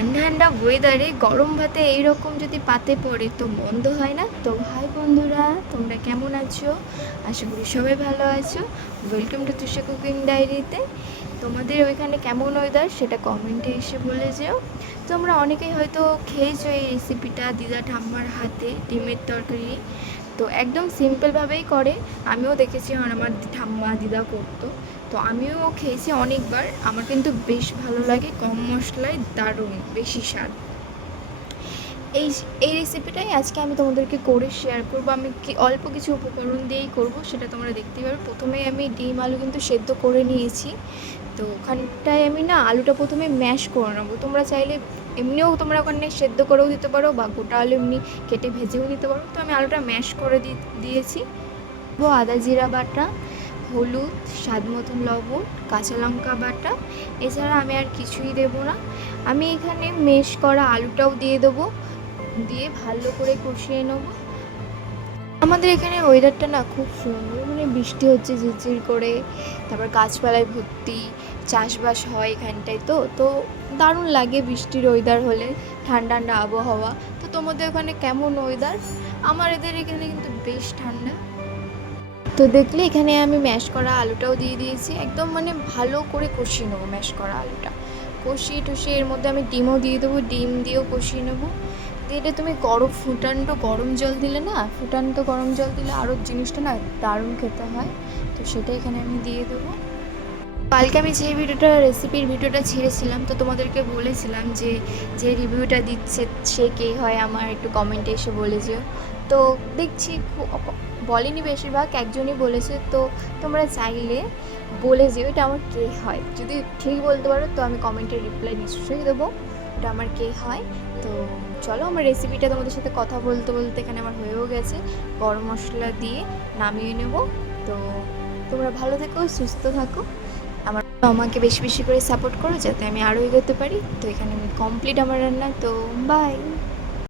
ঠান্ডা ঠান্ডা ওয়েদারে গরম ভাতে এইরকম যদি পাতে পড়ে তো মন্দ হয় না। তো হাই বন্ধুরা, তোমরা কেমন আছো? আশা করি সবাই ভালো আছো। ওয়েলকাম টু তুষা কুকিং ডায়েরিতে। তোমাদের ওইখানে কেমন ওয়েদার সেটা কমেন্টে এসে বলে যেও। তোমরা অনেকেই হয়তো খেয়েছো এই রেসিপিটা দিদা ঠাম্মার হাতে, ডিমের তরকারি। তো একদম সিম্পলভাবেই করে, আমিও দেখেছি আর আমার ঠাম্মা দিদা করতো। তো আমিও খেয়েছি অনেকবার, আমার কিন্তু বেশ ভালো লাগে, কম মশলায় দারুণ বেশি স্বাদ। এই এই রেসিপিটাই আজকে আমি তোমাদেরকে করে শেয়ার করব। আমি অল্প কিছু উপকরণ দিয়েই করব, সেটা তোমরা দেখতেই পারো। প্রথমেই আমি ডিম আলু কিন্তু সেদ্ধ করে নিয়েছি। তো ওখানটায় আমি না আলুটা প্রথমে ম্যাশ করে নেবো। তোমরা চাইলে এমনিও তোমরা ওখানে সেদ্ধ করেও দিতে পারো বা গোটা আলু এমনি কেটে ভেজেও দিতে পারো। তো আমি আলুটা ম্যাশ করে দিয়েছি। আদা জিরা বাটা, হলুদ, স্বাদ মতন লবণ, কাঁচা লঙ্কা বাটা, এছাড়া আমি আর কিছুই দেবো না। আমি এখানে ম্যাশ করা আলুটাও দিয়ে দেবো, দিয়ে ভালো করে কষিয়ে নেব। আমাদের এখানে ওয়েদারটা না খুব সুন্দর, মানে বৃষ্টি হচ্ছে ঝিরঝির করে, তারপর গাছপালায় ভর্তি, চাষবাস হয় এখানটায়। তো তো দারুণ লাগে বৃষ্টির ওয়েদার হলে, ঠান্ডা ঠান্ডা আবহাওয়া। তো তোমাদের ওখানে কেমন ওয়েদার? আমার এদের এখানে কিন্তু বেশ ঠান্ডা। তো দেখলে এখানে আমি ম্যাশ করা আলুটাও দিয়ে দিয়েছি, একদম মানে ভালো করে কষিয়ে নেবো। ম্যাশ করা আলুটা কষিয়ে টষিয়ে এর মধ্যে আমি ডিমও দিয়ে দেবো, ডিম দিয়েও কষিয়ে নেবো। দিয়ে তুমি ফুটান্ত গরম জল দিলে না, ফুটান্ত গরম জল দিলে আরও জিনিসটা না দারুণ খেতে হয়। তো সেটা এখানে আমি দিয়ে দেবো। কালকে আমি যে রেসিপির ভিডিওটা ছেড়েছিলাম, তো তোমাদেরকে বলেছিলাম যে যে রিভিউটা দিচ্ছে সে কে হয় আমার একটু কমেন্টে এসে বলে যেও। তো দেখছি বলেনি, বেশিরভাগ একজনই বলেছে। তো তোমরা চাইলে বলে যেও এটা আমার কে হয়। যদি ঠিক বলতে পারো তো আমি কমেন্টের রিপ্লাই নিশ্চয়ই দেবো এটা আমার কে হয়। তো চলো, আমার রেসিপিটা তোমাদের সাথে কথা বলতে বলতে এখানে আমার হয়েও গেছে। গরম মশলা দিয়ে নামিয়ে নেব। তো তোমরা ভালো থেকো, সুস্থ থাকো, আমাকে বেশি বেশি করে সাপোর্ট করো যাতে আমি আরও এগোতে পারি। তো এখানে আমি কমপ্লিট আমার রান্না। তো বাই।